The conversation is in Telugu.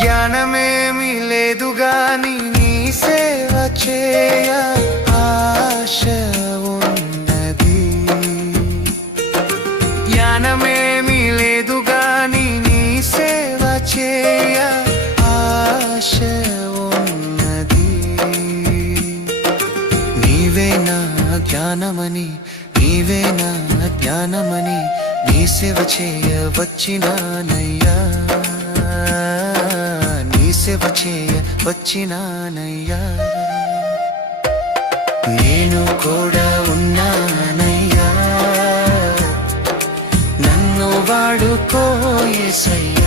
జ్ఞానమేమి లేదు గాని నీ సేవ చేయ ఆశ ఉన్నది. జ్ఞానమేమి లేదు గాని నీ సేవ చేయ ఆశ ఉన్నది. నీవే నా జ్ఞానమని, నీవే నా జ్ఞానమని నీ సేవ చేయ వచ్చినానయ్యా, నీ సేవ చేయ వచ్చినానయ్యా. నేను కూడా ఉన్నానయ్యా, నన్ను వాడుకో యేసయ్యా.